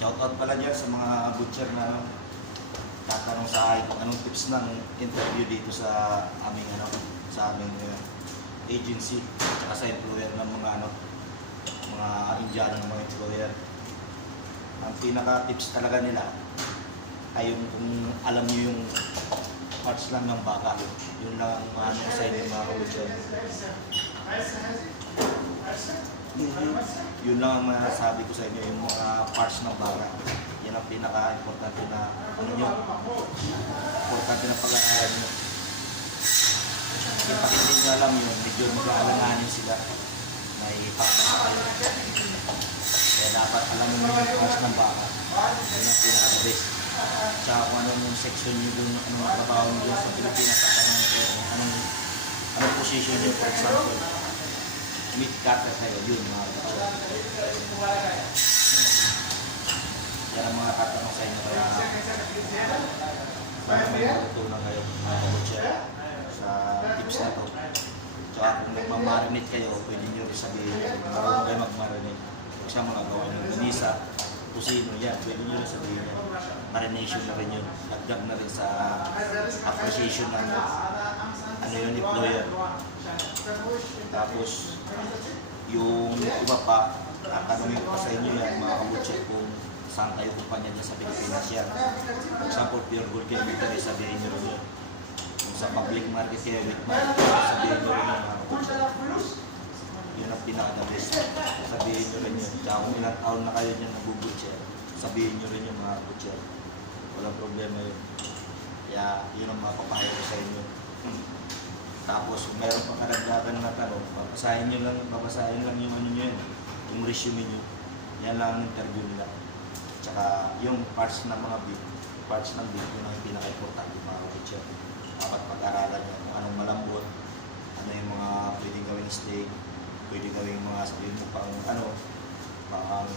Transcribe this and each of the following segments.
Shoutout pala dyan sa mga butcher na ano, tatanong sa akin kung anong tips ng interview dito sa aming ano, sa aming uh, agency at sa employer ng mga ano, mga Indiano ng mga employer. Ang pinaka tips talaga nila ay yung kung alam niyo yung parts lang ng baka. Yun lang ang ano sa inyo mga kabutcher. Yun lang ang masasabi ko sa inyo, yung mga parts ng baka. Yan ang pinaka-importante na ano nyo, importante na pag-aaralan nyo. Kasi pag hindi nyo alam yun, medyo mag-aalanganin sila na ipapasa kayo. Kaya dapat alam mo yung parts ng baka. Yan ang pinaka-best. Tsaka kung anong yung section nyo dun, anong trabaho nyo sa Pilipinas at anong, anong, anong position nyo, for example meat cutter kayo, yun mga kapatid. Ang mga tatanong sa inyo kaya para may matutunan kayo mga kapatid sa tips na to. Tsaka kung nagmamarinate kayo, pwede nyo rin sabihin kung marunong kayo magmarinate. Kung siya mga gawa ng ganisa, kusino yan, pwede nyo rin sabihin yan. Marination na rin yun. Dagdag na rin sa appreciation ng ano yun, employer. Tapos, yung iba pa, tatanungin ko pa sa inyo yan, mga kabutse, kung saan kayo kumpanya dyan sa Pilipinas yan. For example, pure gold kayo dito, sabihin nyo rin yun. Kung sa public market kayo, weak market sabihin nyo rin yun. Yun ang pinaka-the best. Sabihin nyo rin yun. Tsaka kung ilang taon na kayo dyan nagbubutse, sabihin nyo rin yun, mga kabutse. Walang problema yun. Kaya yun ang mapapayo ko sa inyo. Tapos kung meron pang karagdagan na tanong, babasahin nyo lang, babasahin lang yung ano nyo yun, yung resume nyo. Yan lang ang interview nila. Tsaka yung parts ng mga beef, parts ng beef, yun ang pinaka-importante mga kapitcher. Dapat pag-aralan nyo kung anong malambot, ano yung mga pwedeng gawing steak, pwedeng gawing mga sabihin mo pang ano, pang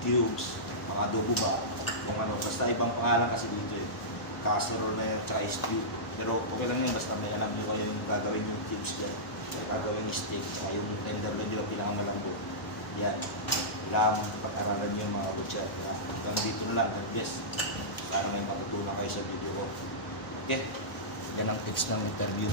cubes, mga adobo ba, kung ano, basta ibang pangalan kasi dito eh. Casserole na yun, tsaka stew. Pero okay lang yun, basta may alam nyo kayo yung gagawin yung cubes dyan. Gagawin yung steak, tsaka yung tenderloin yung pinakamalambot. Yan. Kailangan pag-aralan yung mga. Kaya Hanggang dito na lang, God bless. Sana may matutunan kayo sa video ko. Okay? Yan ang tips ng interview.